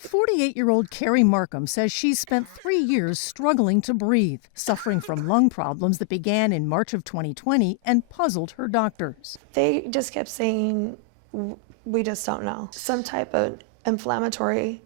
48-year-old Carrie Markham says she's spent 3 years struggling to breathe, suffering from lung problems that began in March of 2020 and puzzled her doctors. They just kept saying, we just don't know. Some type of inflammatory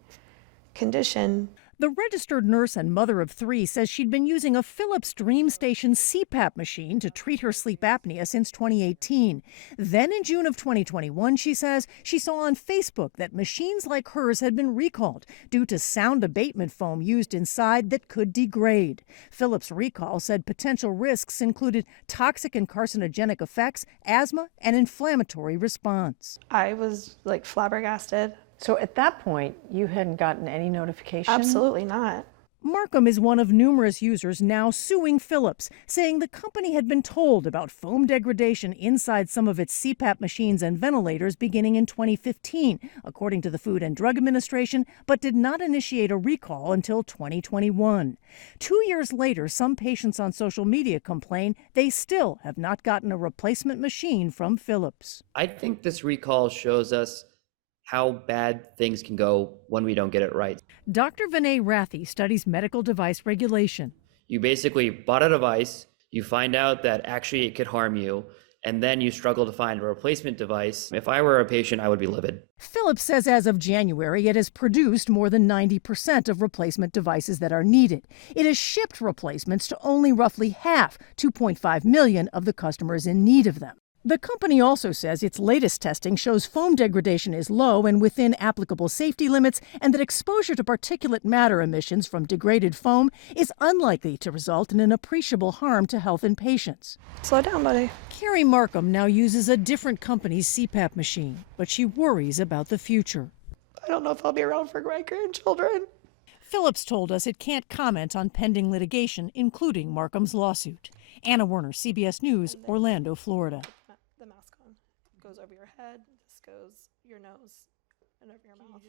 condition. The registered nurse and mother of 3 says she'd been using a Philips DreamStation CPAP machine to treat her sleep apnea since 2018. Then in June of 2021, she says she saw on Facebook that machines like hers had been recalled due to sound abatement foam used inside that could degrade. Philips' recall said potential risks included toxic and carcinogenic effects, asthma, and inflammatory response. I was like flabbergasted. So at that point, you hadn't gotten any notification? Absolutely not. Markham is one of numerous users now suing Philips, saying the company had been told about foam degradation inside some of its CPAP machines and ventilators beginning in 2015, according to the Food and Drug Administration, but did not initiate a recall until 2021. 2 years later, some patients on social media complain they still have not gotten a replacement machine from Philips. I think this recall shows us how bad things can go when we don't get it right. Dr. Vinay Rathi studies medical device regulation. You basically bought a device, you find out that actually it could harm you, and then you struggle to find a replacement device. If I were a patient, I would be livid. Philips says as of January, it has produced more than 90% of replacement devices that are needed. It has shipped replacements to only roughly half, 2.5 million, of the customers in need of them. The company also says its latest testing shows foam degradation is low and within applicable safety limits, and that exposure to particulate matter emissions from degraded foam is unlikely to result in an appreciable harm to health in patients. Slow down, buddy. Carrie Markham now uses a different company's CPAP machine, but she worries about the future. I don't know if I'll be around for my grandchildren. Philips told us it can't comment on pending litigation, including Markham's lawsuit. Anna Werner, CBS News, Orlando, Florida. The mask on goes over your head, this goes your nose and over your mouth.